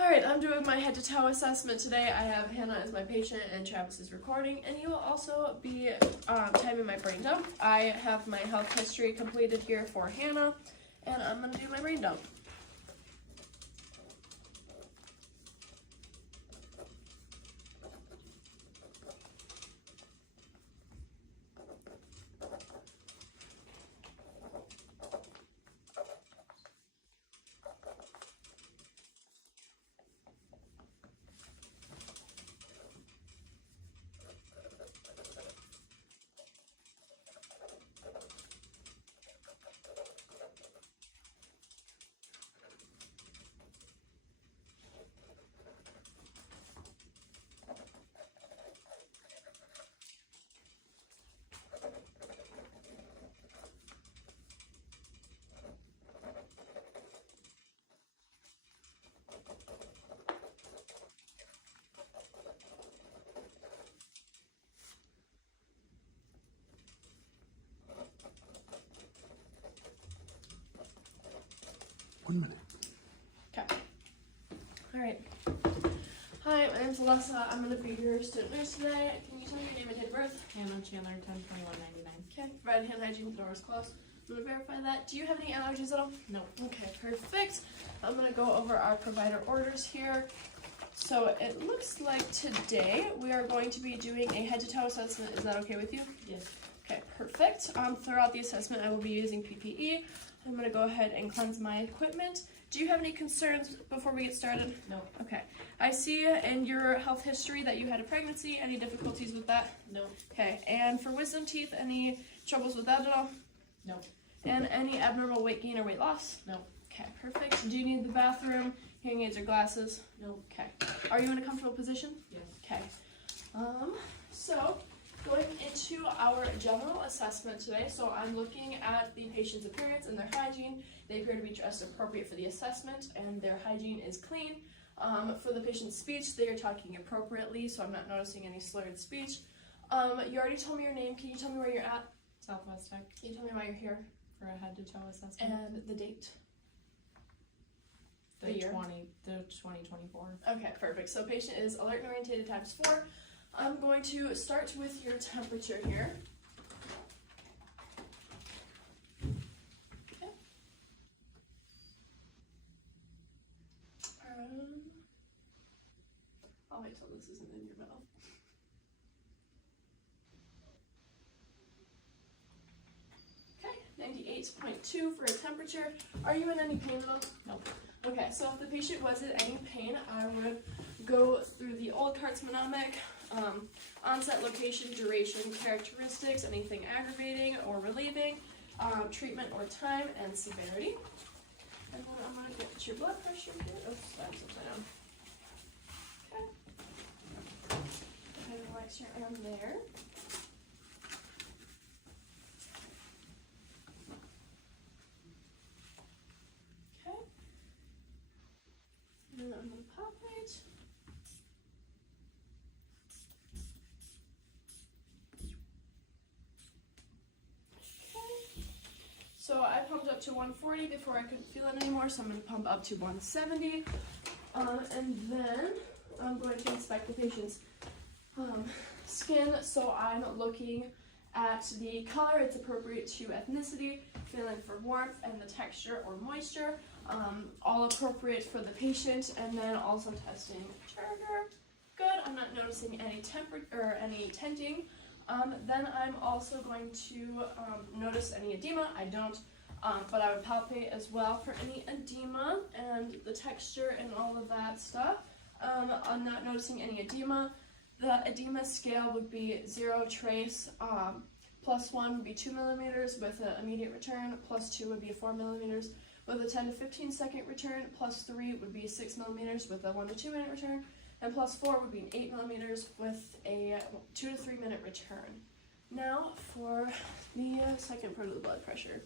Alright, I'm doing my head to toe assessment today. I have Hannah as my patient and Travis is recording, and he will also be timing my brain dump. I have my health history completed here for Hannah, and I'm going to do my brain dump. One minute. Okay. Alright. Hi, my name's Alyssa. I'm going to be your student nurse today. Can you tell me your name and date of birth? Hannah Chandler, 10/21/99. Okay. Provide hand hygiene, the door is closed. I'm going to verify that. Do you have any allergies at all? No. Okay, perfect. I'm going to go over our provider orders here. So it looks like today we are going to be doing a head to toe assessment. Is that okay with you? Yes. Okay, perfect. Throughout the assessment, I will be using PPE. I'm going to go ahead and cleanse my equipment. Do you have any concerns before we get started? No. Okay. I see in your health history that you had a pregnancy. Any difficulties with that? No. Okay. And for wisdom teeth, any troubles with that at all? No. And any abnormal weight gain or weight loss? No. Okay, perfect. Do you need the bathroom, hearing aids, or glasses? No. Okay. Are you in a comfortable position? Yes. Okay. So going into our general assessment today, so I'm looking at the patient's appearance and their hygiene. They appear to be dressed appropriate for the assessment, and their hygiene is clean. For the patient's speech, they are talking appropriately, so I'm not noticing any slurred speech. You already told me your name. Can you tell me where you're at? Southwest Tech Can you tell me why you're here? for a head to toe assessment. And the date? The the year? 2024. Okay, perfect. So patient is alert and orientated times 4. I'm going to start with your temperature here. Okay. I'll wait till this isn't in your mouth. Okay, 98.2 for a temperature. Are you in any pain at all? No. Okay, so if the patient was in any pain, I would go through the Oldkart's mnemonic, onset, location, duration, characteristics, anything aggravating or relieving, treatment or time, and severity. And then I'm going to get your blood pressure here. Oh, that's upside down. Okay. Go ahead and relax your arm there. Okay. And then I'm going to palpate. Okay. So I pumped up to 140 before I couldn't feel it anymore, so I'm going to pump up to 170. And then I'm going to inspect the patient's skin. So I'm looking at the color, it's appropriate to ethnicity, feeling for warmth, and the texture or moisture, all appropriate for the patient, and then also testing turgor. Good, I'm not noticing any any tenting. Then I'm also going to notice any edema. I don't, but I would palpate as well for any edema and the texture and all of that stuff. I'm not noticing any edema. The edema scale would be 0 trace, plus 1 would be 2 millimeters with an immediate return, plus 2 would be 4 millimeters with a 10 to 15 second return, plus 3 would be 6 millimeters with a 1 to 2 minute return, and plus 4 would be an 8 millimeters with a 2 to 3 minute return. Now for the second part of the blood pressure.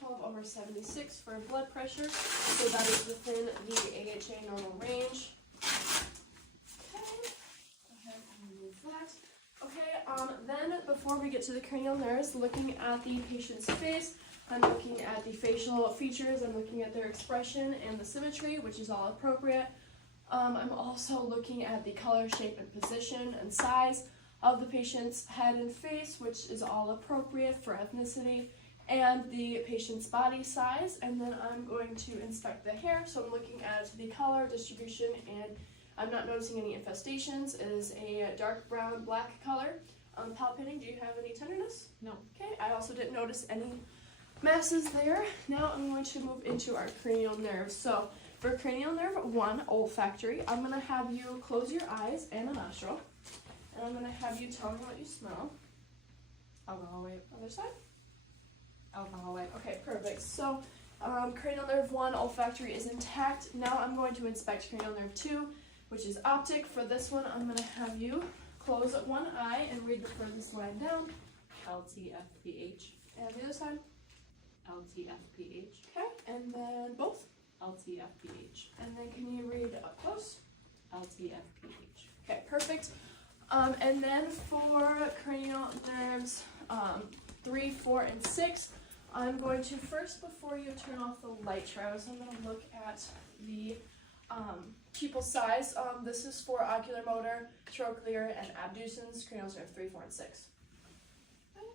112/76 for blood pressure, so that is within the AHA normal range. Okay, go ahead and remove that. Okay, then before we get to the cranial nerves, looking at the patient's face, I'm looking at the facial features, I'm looking at their expression and the symmetry, which is all appropriate. I'm also looking at the color, shape, and position and size of the patient's head and face, which is all appropriate for ethnicity, and the patient's body size. And then I'm going to inspect the hair, so I'm looking at the color, distribution, and I'm not noticing any infestations. It is a dark brown, black color. Palpating, do you have any tenderness? No. Okay, I also didn't notice any masses there. Now I'm going to move into our cranial nerves. So for cranial nerve 1, olfactory, I'm going to have you close your eyes and a nostril. And I'm going to have you tell me what you smell. Alcohol white. Other side? Alcohol white. Okay, perfect. So cranial nerve 1, olfactory is intact. Now I'm going to inspect cranial nerve 2, which is optic. For this one, I'm going to have you close one eye and read the furthest line down. LTFPH. And the other side. LTFPH. Okay, and then both. LTFPH. And then can you read up close? LTFPH. Okay, perfect. And then for cranial nerves 3, 4, and 6, I'm going to first, before you turn off the light travis, I'm going to look at the pupil size. This is for ocular motor, trochlear, and abducens, cranial nerve 3, 4, and 6. Okay.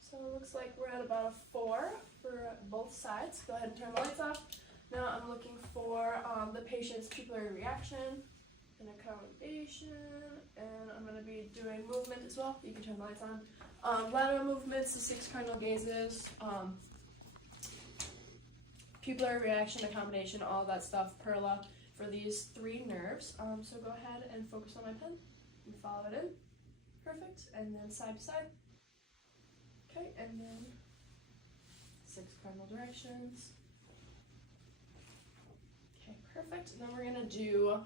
So it looks like we're at about a 4 for both sides. Go ahead and turn the lights off. Now I'm looking for the patient's pupillary reaction and accommodation, and I'm going to be doing movement as well. You can turn the lights on. Lateral movements, the 6 cardinal gazes, pupillary reaction, accommodation, all that stuff, perla for these 3 nerves. So go ahead and focus on my pen and follow it in. Perfect. And then side to side. Okay, and then 6 cardinal directions. Okay, perfect. And then we're going to do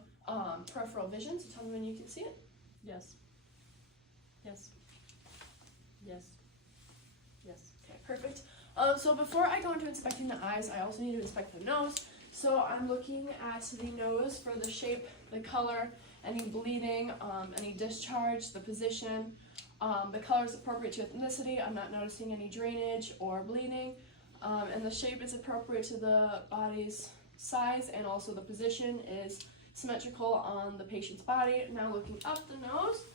peripheral vision, so tell me when you can see it. Yes. Yes. Yes. Yes. Okay, perfect. So before I go into inspecting the eyes, I also need to inspect the nose. So I'm looking at the nose for the shape, the color, any bleeding, any discharge, the position. The color is appropriate to ethnicity. I'm not noticing any drainage or bleeding. And the shape is appropriate to the body's size, and also the position is symmetrical on the patient's body. Now looking up the nose,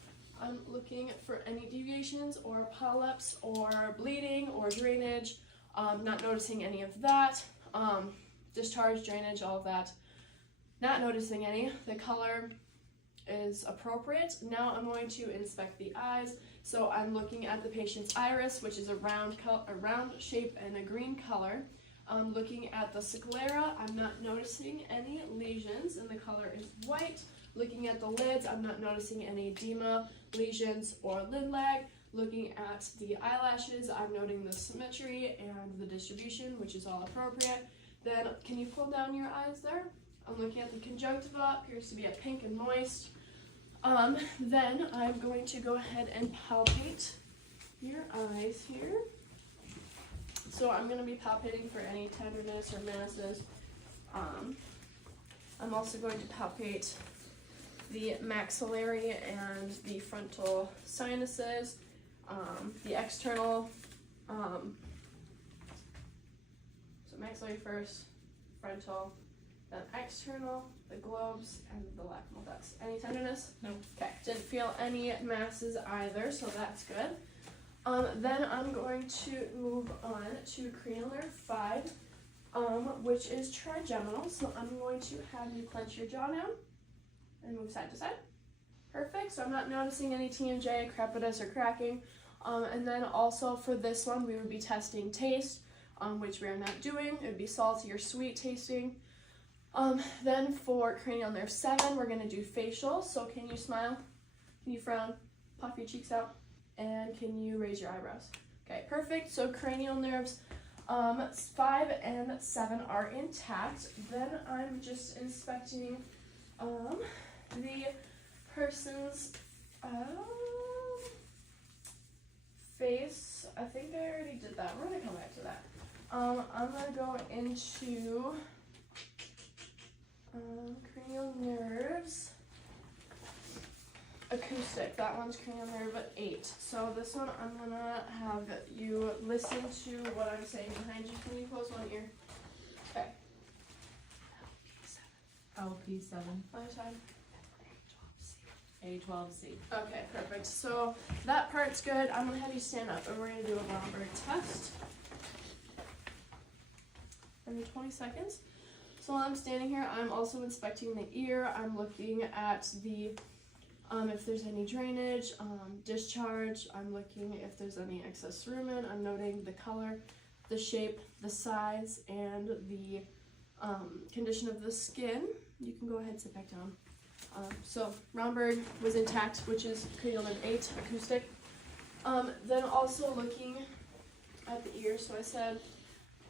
I'm looking for any deviations or polyps or bleeding or drainage. Not noticing any of that. Discharge, drainage, all of that. Not noticing any. The color is appropriate. Now I'm going to inspect the eyes. So I'm looking at the patient's iris, which is a round shape and a green color. Looking at the sclera, I'm not noticing any lesions, and the color is white. Looking at the lids, I'm not noticing any edema, lesions, or lid lag. Looking at the eyelashes, I'm noting the symmetry and the distribution, which is all appropriate. Then, can you pull down your eyes there? I'm looking at the conjunctiva, appears to be a pink and moist. Then I'm going to go ahead and palpate your eyes here. So I'm going to be palpating for any tenderness or masses. I'm also going to palpate the maxillary and the frontal sinuses, the external, so maxillary first, frontal, then external, the globes, and the lacrimal ducts. Any tenderness? No. Okay, didn't feel any masses either, so that's good. Then I'm going to move on to cranial nerve 5, which is trigeminal. So I'm going to have you clench your jaw down and move side to side. Perfect. So I'm not noticing any TMJ, crepitus, or cracking. And then also for this one, we would be testing taste, which we are not doing. It would be salty or sweet tasting. Then for cranial nerve 7, we're going to do facial. So can you smile? Can you frown? Puff your cheeks out? And can you raise your eyebrows? Okay, perfect. So cranial nerves 5 and 7 are intact. Then I'm just inspecting the person's face I think I already did that. We're gonna come back to that. I'm gonna go into cranial nerves. Acoustic. That one's cranial nerve at 8. So this one, I'm gonna have you listen to what I'm saying behind you. Can you close one ear? Okay. LP7. Other side. A12C. Okay, perfect. So that part's good. I'm gonna have you stand up and we're gonna do a Romberg test. Every 20 seconds. So while I'm standing here, I'm also inspecting the ear. I'm looking at the if there's any drainage, discharge. I'm looking if there's any excess rumen. I'm noting the color, the shape, the size, and the condition of the skin. You can go ahead and sit back down. So Romberg was intact, which is cranial nerve 8, acoustic. Then also looking at the ear, so I said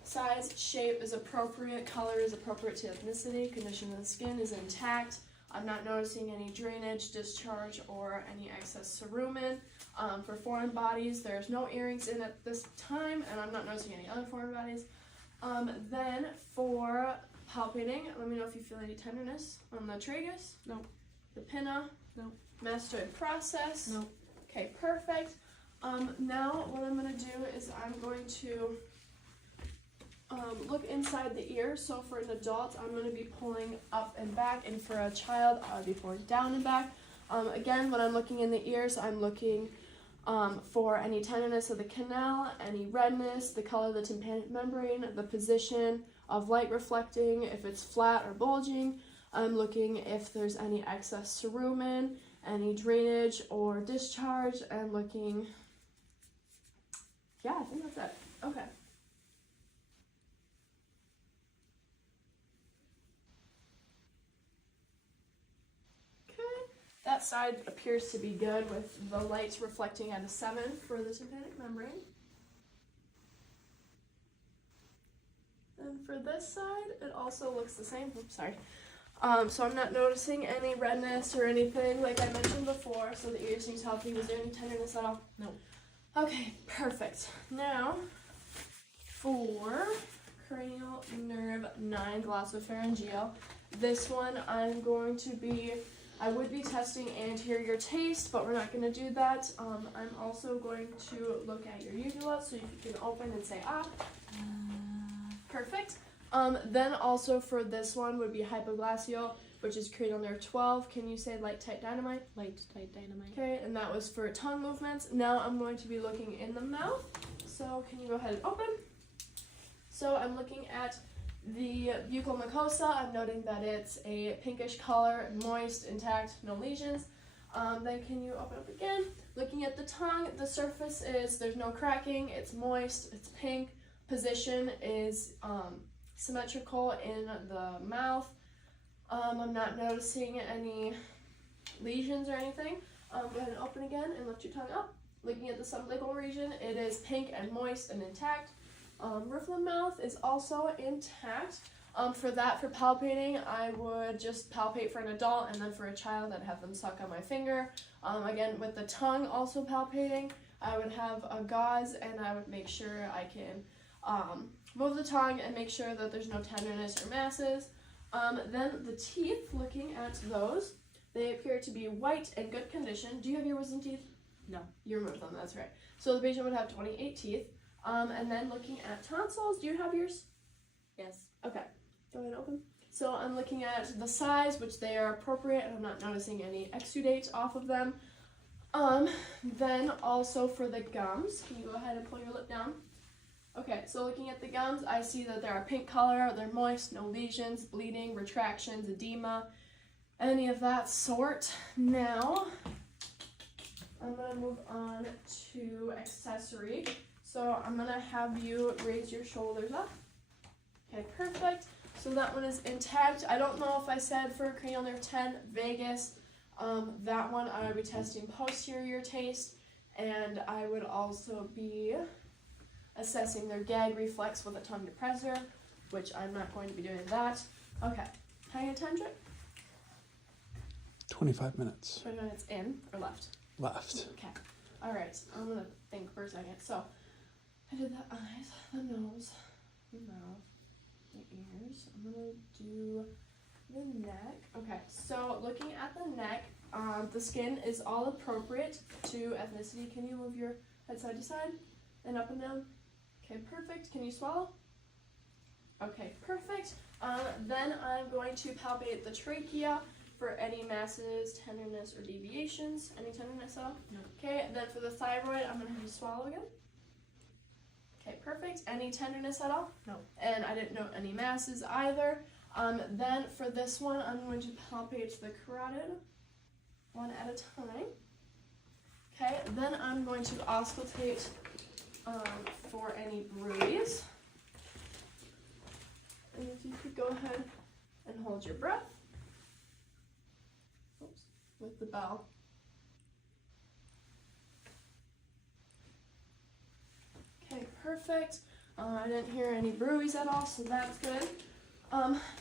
size, shape is appropriate, color is appropriate to ethnicity, condition of the skin is intact. I'm not noticing any drainage, discharge, or any excess cerumen. For foreign bodies, there's no earrings in at this time, and I'm not noticing any other foreign bodies. Then for palpating, let me know if you feel any tenderness on the tragus. No. The pinna. No. Mastoid process. No. Okay, perfect. Now what I'm going to do is I'm going to look inside the ear. So for an adult, I'm going to be pulling up and back, and for a child, I'll be pulling down and back. Again, when I'm looking in the ears, I'm looking for any tenderness of the canal, any redness, the color of the tympanic membrane, the position of light reflecting, if it's flat or bulging. I'm looking if there's any excess cerumen, any drainage or discharge, and looking, yeah, I think that's it. Okay. That side appears to be good with the lights reflecting at a 7 for the tympanic membrane. And for this side, it also looks the same. Oops, sorry. So I'm not noticing any redness or anything like I mentioned before, so the ear seems healthy. Was there any tenderness at all? No. Okay, perfect. Now, for cranial nerve 9 glossopharyngeal, this one I would be testing anterior taste, but we're not going to do that. I'm also going to look at your uvula, so you can open and say ah. Perfect. Then also for this one would be hypoglossal, which is cranial nerve 12. Can you say light, tight, dynamite? Light, tight, dynamite. Okay, and that was for tongue movements. Now I'm going to be looking in the mouth. So can you go ahead and open? So I'm looking at the buccal mucosa. I'm noting that it's a pinkish color, moist, intact, no lesions. Then can you open up again? Looking at the tongue, the surface is, there's no cracking, it's moist, it's pink. Position is symmetrical in the mouth. I'm not noticing any lesions or anything. Go ahead and open again and lift your tongue up. Looking at the sublingual region, it is pink and moist and intact. Roof of the mouth is also intact. For palpating, I would just palpate for an adult, and then for a child, I'd have them suck on my finger. Again, with the tongue also palpating, I would have a gauze, and I would make sure I can move the tongue and make sure that there's no tenderness or masses. Then the teeth, looking at those, they appear to be white and good condition. Do you have your wisdom teeth? No. You removed them, that's right. So the patient would have 28 teeth. And then looking at tonsils, do you have yours? Yes. Okay, go ahead and open. So I'm looking at the size, which they are appropriate, and I'm not noticing any exudate off of them. Then also for the gums, can you go ahead and pull your lip down? Okay, so looking at the gums, I see that they're a pink color, they're moist, no lesions, bleeding, retractions, edema, any of that sort. Now, I'm going to move on to accessory. So I'm going to have you raise your shoulders up. Okay, perfect. So that one is intact. I don't know if I said for cranial nerve 10, vagus, that one I would be testing posterior taste, and I would also be assessing their gag reflex with a tongue depressor, which I'm not going to be doing that. Okay, how are you gonna time it? 25 minutes. 20 minutes in or left? Left. Okay, all right, I'm gonna think for a second. So I did the eyes, the nose, the mouth, the ears. I'm gonna do the neck. Okay, so looking at the neck, the skin is all appropriate to ethnicity. Can you move your head side to side and up and down? Okay, perfect. Can you swallow? Okay, perfect. Then I'm going to palpate the trachea for any masses, tenderness, or deviations. Any tenderness at all? No. Okay, and then for the thyroid, I'm gonna have you swallow again. Okay, perfect. Any tenderness at all? No. And I didn't note any masses either. Then for this one, I'm going to palpate the carotid one at a time. Okay, then I'm going to auscultate for any bruise. And if you could go ahead and hold your breath. Oops, with the bell. Okay, perfect. I didn't hear any bruise at all, so that's good.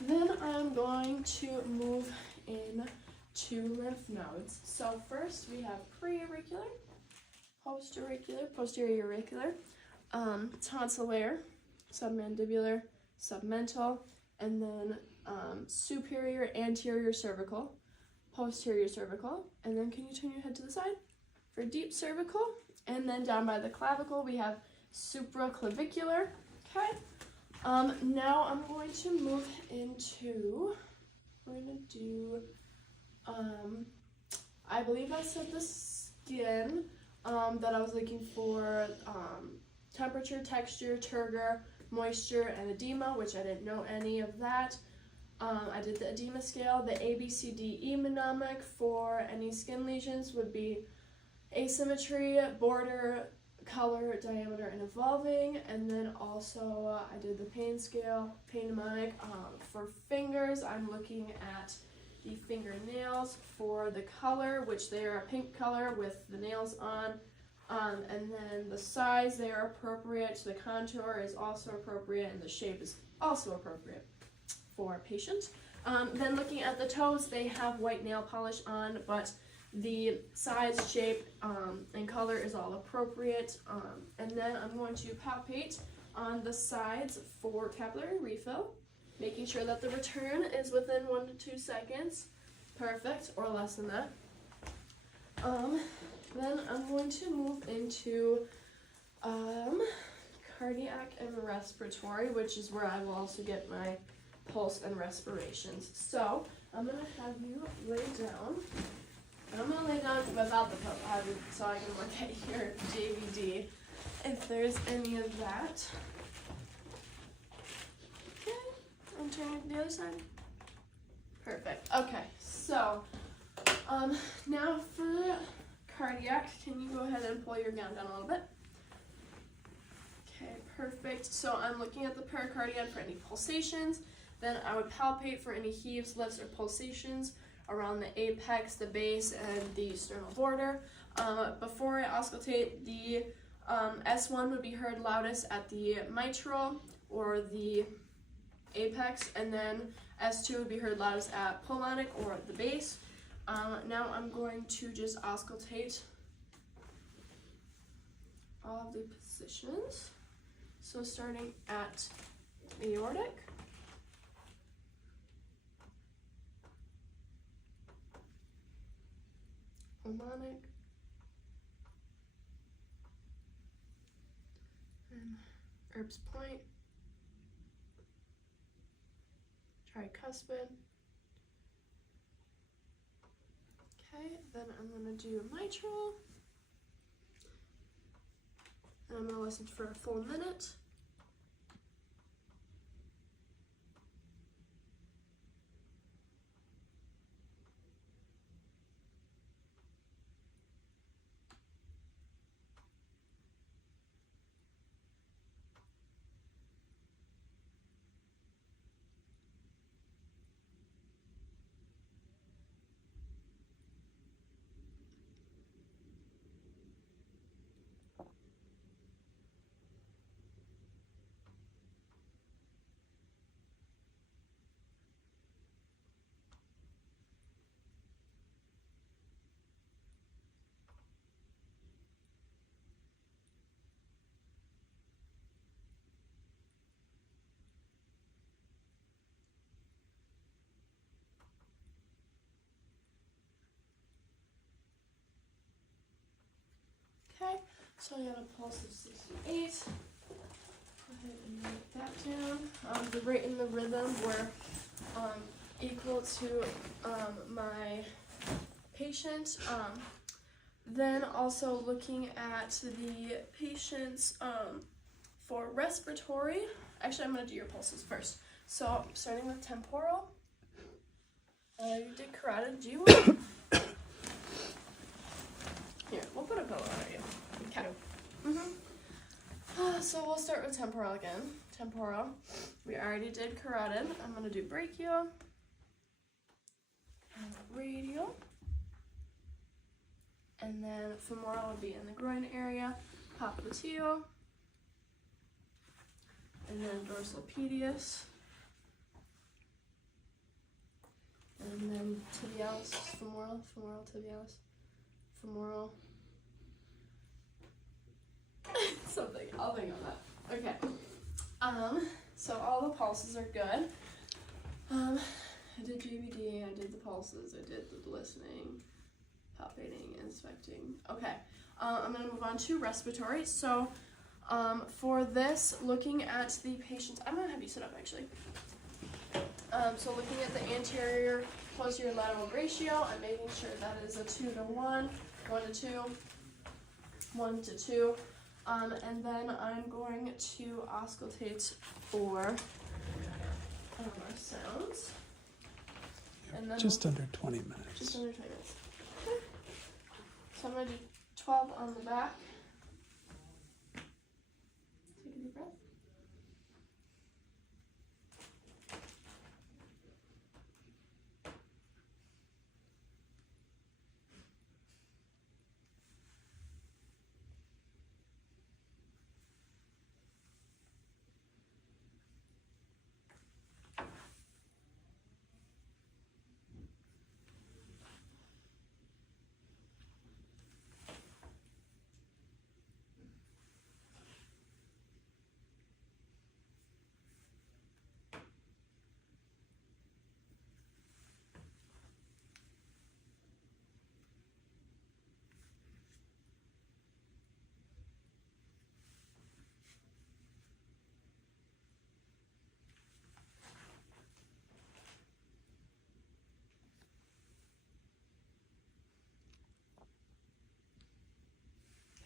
Then I'm going to move in to lymph nodes. So first we have preauricular, posterior auricular, tonsillar, submandibular, submental, and then superior anterior cervical, posterior cervical, and then can you turn your head to the side for deep cervical, and then down by the clavicle we have supraclavicular. Okay. Now I'm going to move into, we're going to do, I believe I said the skin that I was looking for, temperature, texture, turgor, moisture, and edema, which I didn't know any of that. I did the edema scale. The ABCDE mnemonic for any skin lesions would be asymmetry, border, color, diameter, and evolving. And then also I did the pain scale, pain mnemonic. For fingers, I'm looking at the fingernails for the color, which they are a pink color with the nails on. And then the size, they are appropriate. The contour is also appropriate, and the shape is also appropriate for patients. Then looking at the toes, they have white nail polish on, but the size, shape, and color is all appropriate. And then I'm going to palpate on the sides for capillary refill, making sure that the return is within 1 to 2 seconds. Perfect, or less than that. Then I'm going to move into cardiac and respiratory, which is where I will also get my pulse and respirations. So I'm going to have you lay down. And I'm going to lay down without the pillow so I can look at your JVD if there's any of that. Okay, I'm turning to the other side. Perfect. Okay, so now for cardiac, can you go ahead and pull your gown down a little bit? Okay, perfect. So I'm looking at the pericardium for any pulsations. Then I would palpate for any heaves, lifts, or pulsations around the apex, the base, and the sternal border. Before I auscultate, the S1 would be heard loudest at the mitral or the apex, and then S2 would be heard loudest at pulmonic or the base. Now I'm going to just auscultate all of the positions. So starting at aortic, pulmonic, and Erb's point, tricuspid. Okay, then I'm going to do mitral, and I'm going to listen for a full minute. Okay, so I got a pulse of 68. Go ahead and write that down. The rate and the rhythm were equal to my patient. Then also looking at the patients for respiratory. Actually, I'm going to do your pulses first. So starting with temporal. You did carotid. Do you want? Here, we'll put a pillow on you. Okay. So we'll start with temporal again. Temporal. We already did carotid. I'm going to do brachial. And radial. And then femoral will be in the groin area. Popliteal. And then dorsal pedius. And then tibialis, femoral, tibialis, femoral. Something, I'll think on that. Okay. So all the pulses are good. I did JVD, I did the pulses, I did the listening, palpating, inspecting. Okay. I'm gonna move on to respiratory. So for this, looking at the patient's, I'm gonna have you sit up actually. So looking at the anterior posterior lateral ratio, I'm making sure that is a 2-to-1, 1-to-2, 1-to-2. And then I'm going to auscultate for our sounds. And then Just under 20 minutes. Just under 20 minutes. Okay. So I'm going to do 12 on the back. Take a deep breath.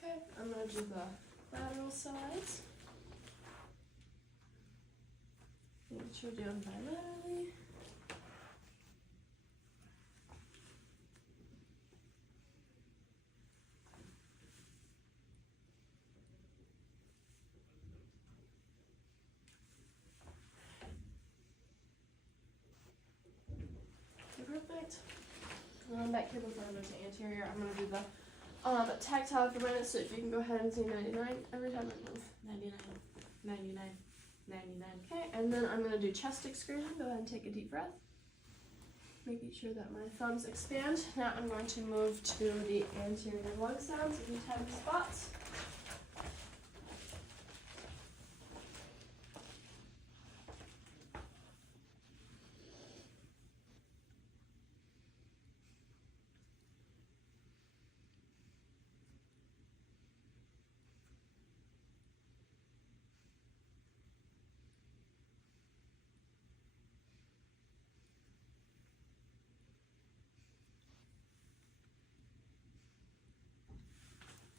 Okay, I'm going to do the lateral sides. Make sure you're doing bilaterally. Okay, perfect. Going back here before I go to anterior, I'm going to do the tactile for minutes, so if you can go ahead and say 99 every time I move. 99, 99, 99. Okay, and then I'm going to do chest excursion. Go ahead and take a deep breath. Making sure that my thumbs expand. Now I'm going to move to the anterior lung sounds if you have the spots.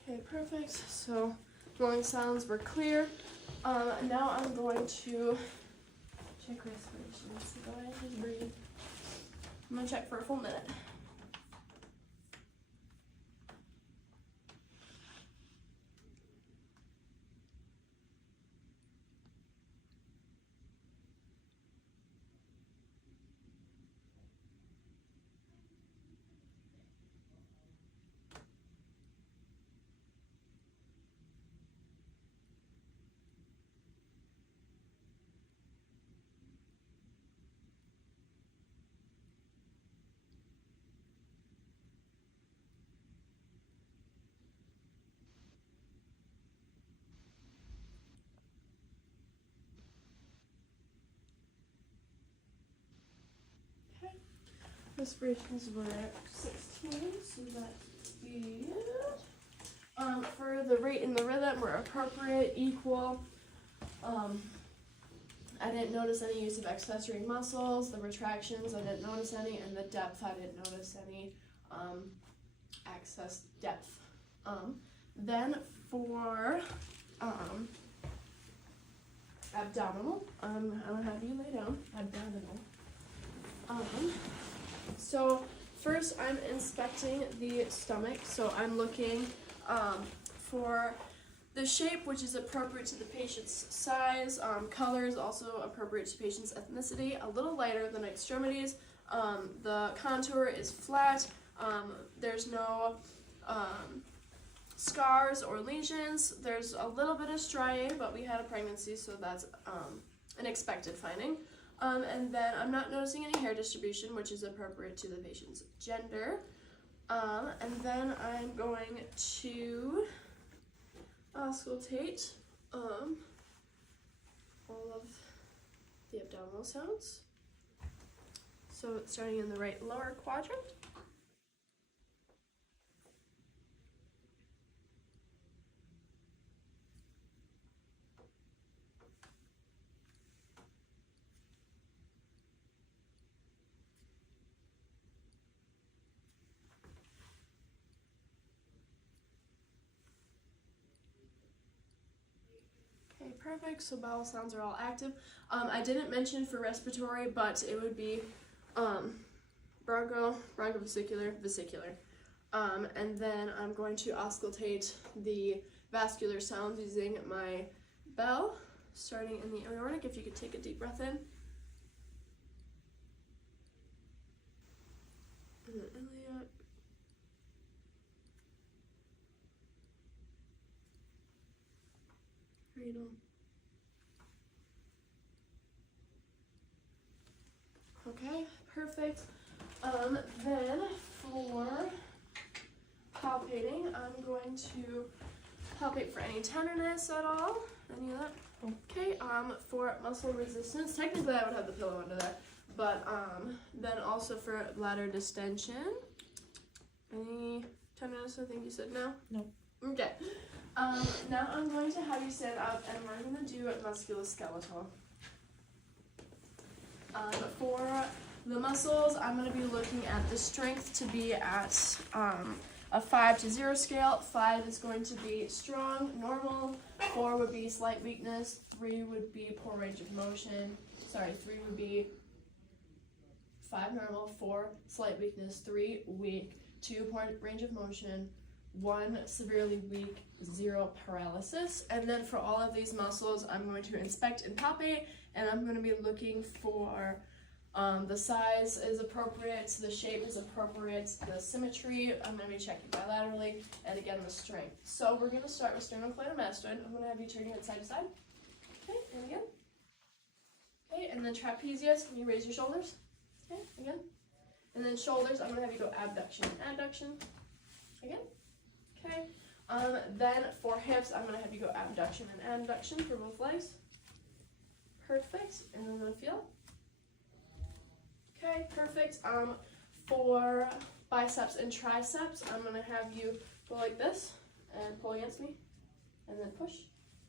Okay, perfect. So lung sounds were clear. Now I'm going to check respiration. So go ahead and just breathe. I'm going to check for a full minute. Okay. Respirations were 16, so that's good. For the rate and the rhythm were appropriate, equal. I didn't notice any use of accessory muscles. The retractions, I didn't notice any, and the depth, I didn't notice any access depth. Then for abdominal, I'm gonna have you lay down. Abdominal. So first I'm inspecting the stomach. So I'm looking for the shape, which is appropriate to the patient's size. Color is also appropriate to patient's ethnicity. A little lighter than extremities. The contour is flat. There's no scars or lesions. There's a little bit of striae, but we had a pregnancy, so that's an expected finding. And then I'm not noticing any hair distribution, which is appropriate to the patient's gender. And then I'm going to auscultate all of the abdominal sounds. So it's starting in the right lower quadrant. Okay, perfect. So bowel sounds are all active. I didn't mention for respiratory, but it would be bronchovesicular, vesicular. And then I'm going to auscultate the vascular sounds using my bell, starting in the aortic. If you could take a deep breath in. And then iliac. Renal. Okay, perfect. Then for palpating, I'm going to palpate for any tenderness at all. Any of that? Okay, for muscle resistance, technically I would have the pillow under that, but then also for bladder distension. Any tenderness? I think you said no? No. Okay. Now I'm going to have you stand up and we're going to do musculoskeletal. For the muscles, I'm going to be looking at the strength to be at a 5 to 0 scale. 5 is going to be strong, normal. 4 would be slight weakness. 3 would be poor range of motion. 3 would be 5 normal, 4 slight weakness, 3 weak, 2 poor range of motion, 1 severely weak, 0 paralysis. And then for all of these muscles, I'm going to inspect and palpate, and I'm going to be looking for the size is appropriate, the shape is appropriate, the symmetry. I'm going to be checking bilaterally, and again the strength. So we're going to start with sternocleidomastoid. I'm going to have you turn your head side to side. Okay, and again. Okay, and then trapezius. Can you raise your shoulders? Okay, again. And then shoulders. I'm going to have you go abduction and adduction. Again. Okay. Then for hips, I'm going to have you go abduction and adduction for both legs. Perfect. And I'm going to feel. Okay, perfect. For biceps and triceps, I'm going to have you go like this and pull against me and then push.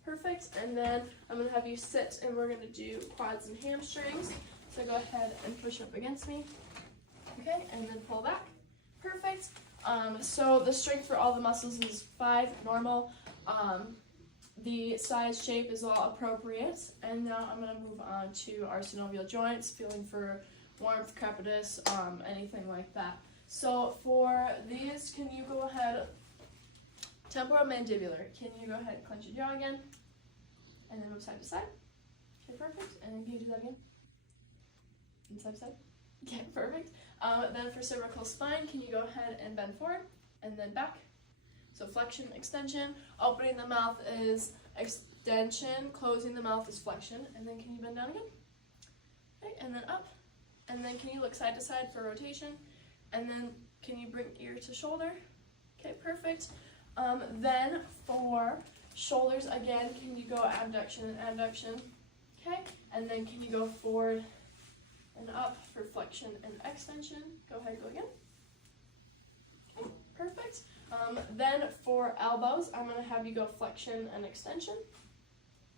Perfect. And then I'm going to have you sit and we're going to do quads and hamstrings. So go ahead and push up against me. Okay, and then pull back. Perfect. So the strength for all the muscles is 5, normal. The size shape is all appropriate. And now I'm going to move on to our synovial joints, feeling for warmth, crepitus, anything like that. So for these, can you go ahead, temporomandibular, can you go ahead and clench your jaw again? And then move side to side. Okay, perfect. And then can you do that again? And side to side. Okay, perfect. Then for cervical spine, can you go ahead and bend forward and then back? So flexion, extension. Opening the mouth is extension. Closing the mouth is flexion. And then can you bend down again? Okay, and then up. And then can you look side to side for rotation? And then can you bring ear to shoulder? Okay, perfect. Then for shoulders, again, can you go abduction and abduction? Okay, and then can you go forward and up for flexion and extension? Go ahead, go again. Okay, perfect. Then for elbows, I'm going to have you go flexion and extension.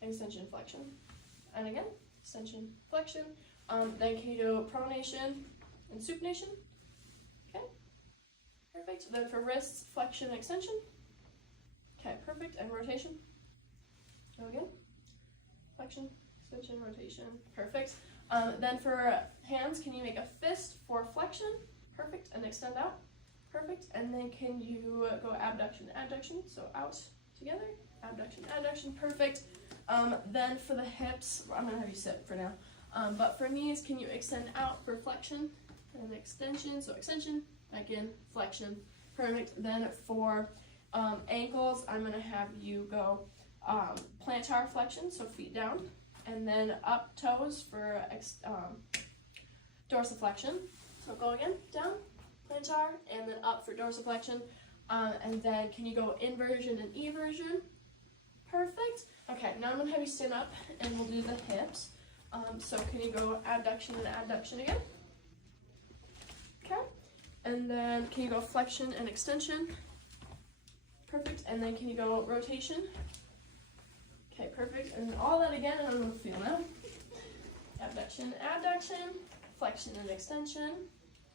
Extension, flexion. And again, extension, flexion. Then can you do pronation and supination? Okay, perfect. Then for wrists, flexion, extension. Okay, perfect. And rotation. Go again. Flexion, extension, rotation. Perfect. Then for hands, can you make a fist for flexion? Perfect. And extend out. Perfect. And then can you go abduction, adduction? So out together, abduction, adduction. Perfect. Then for the hips, I'm going to have you sit for now. But for knees, can you extend out for flexion and extension? So extension, back in, flexion. Perfect. Then for ankles, I'm going to have you go plantar flexion, so feet down. And then up toes for dorsiflexion. So go again, down, plantar, and then up for dorsiflexion. And then can you go inversion and eversion? Perfect. Okay, now I'm going to have you stand up and we'll do the hips. So can you go abduction and adduction again? Okay. And then can you go flexion and extension? Perfect. And then can you go rotation? Okay, perfect. And all that again, and I'm going to feel now. Abduction, adduction, flexion and extension,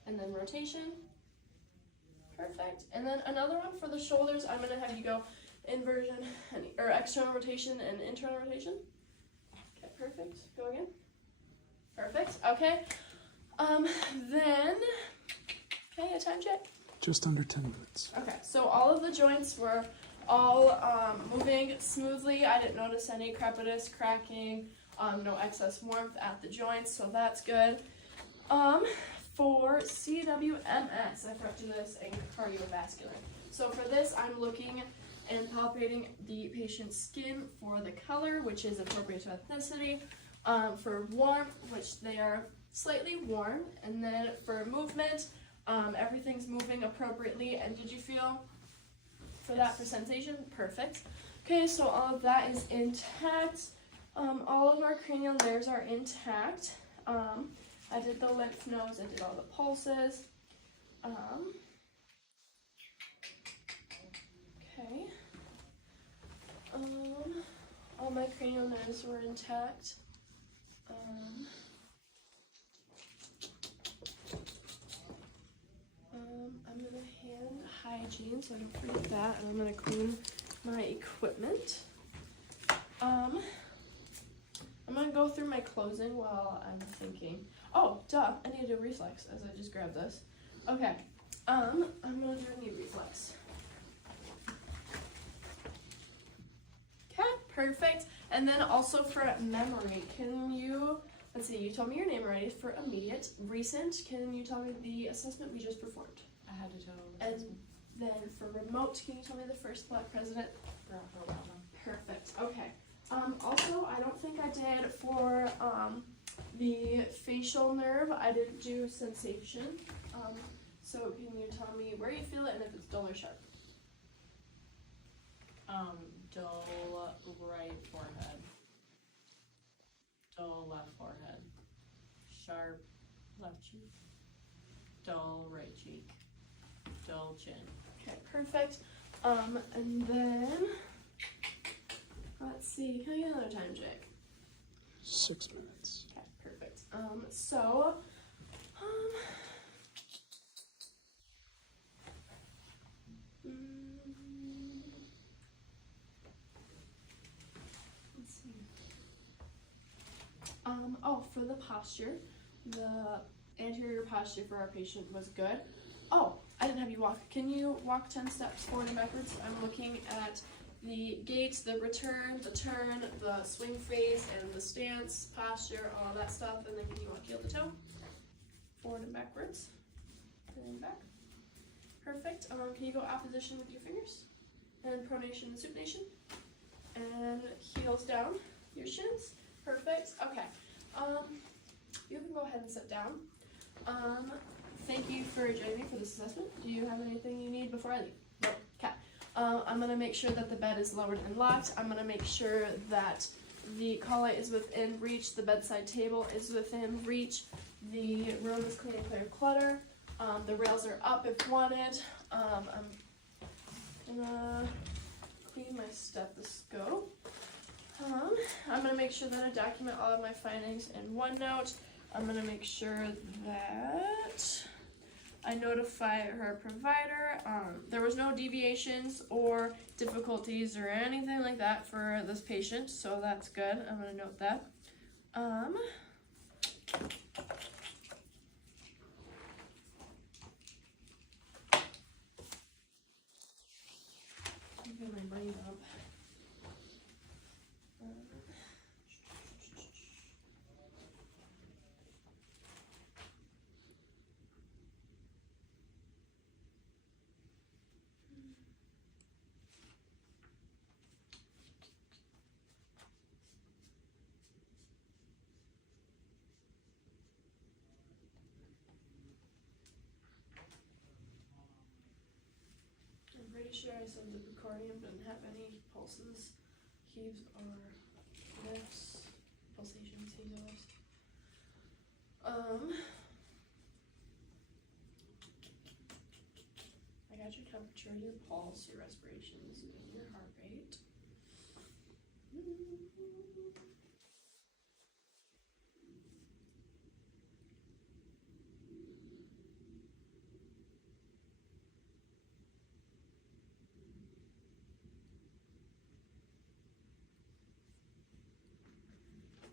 and then rotation. Perfect. And then another one for the shoulders, I'm going to have you go inversion and, or external rotation and internal rotation. Okay, perfect. Go again. Perfect. Okay. Then, okay, a time check. Just under 10 minutes. Okay, so all of the joints were all moving smoothly. I didn't notice any crepitus, cracking, no excess warmth at the joints, so that's good. For CWMS, I forgot to do this in cardiovascular. So for this, I'm looking and palpating the patient's skin for the color, which is appropriate to ethnicity. For warmth, which they are slightly warm, and then for movement, everything's moving appropriately. And did you feel for that for sensation? Perfect. Okay, so all of that is intact. All of our cranial nerves are intact. I did the lymph nodes, I did all the pulses. Okay. All my cranial nerves were intact. I'm gonna hand hygiene, so I don't forget that, and I'm gonna clean my equipment. I'm gonna go through my closing while I'm thinking. Oh, duh, I need to do reflex as I just grabbed this. Okay, I'm gonna do a knee reflex. Okay, perfect. And then also for memory, can you, let's see, you told me your name already. For immediate, recent, can you tell me the assessment we just performed? I had to tell. And then for remote, can you tell me the first Black president? Barack Obama. Perfect, okay. Also, I don't think I did for the facial nerve, I didn't do sensation. So can you tell me where you feel it and if it's dull or sharp? Dull right forehead. Dull left forehead. Sharp left cheek. Dull right cheek. Dull chin. Okay, perfect. And then, let's see, can I get another time check? 6 minutes. Okay, perfect. Let's see. Oh, for the posture, the anterior posture for our patient was good. Oh, I didn't have you walk. Can you walk 10 steps forward and backwards? I'm looking at the gait, the return, the turn, the swing phase, and the stance, posture, all that stuff. And then can you walk heel to toe? Forward and backwards. And then back. Perfect. Can you go opposition with your fingers? And pronation and supination. And heels down, your shins. Perfect. Okay. You can go ahead and sit down. Thank you for joining me for this assessment. Do you have anything you need before I leave? No. Okay. I'm going to make sure that the bed is lowered and locked. I'm going to make sure that the collet is within reach. The bedside table is within reach. The room is clean and clear of clutter. The rails are up if wanted. I'm gonna clean my stethoscope. I'm gonna make sure that I document all of my findings in OneNote. I'm gonna make sure that I notify her provider. There was no deviations or difficulties or anything like that for this patient, so that's good. I'm gonna note that. Get my brain up. I'm pretty sure I said the precordium didn't have any pulses, heaves, or lifts. Pulsations, heaves, or lifts. I got your temperature, your pulse, your respirations, and your heart rate.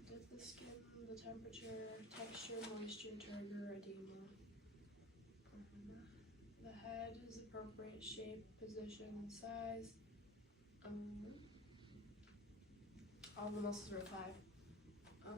Did the skin, the temperature, texture, moisture, turgor, edema. The head is appropriate shape, position, and size. All the muscles are 5.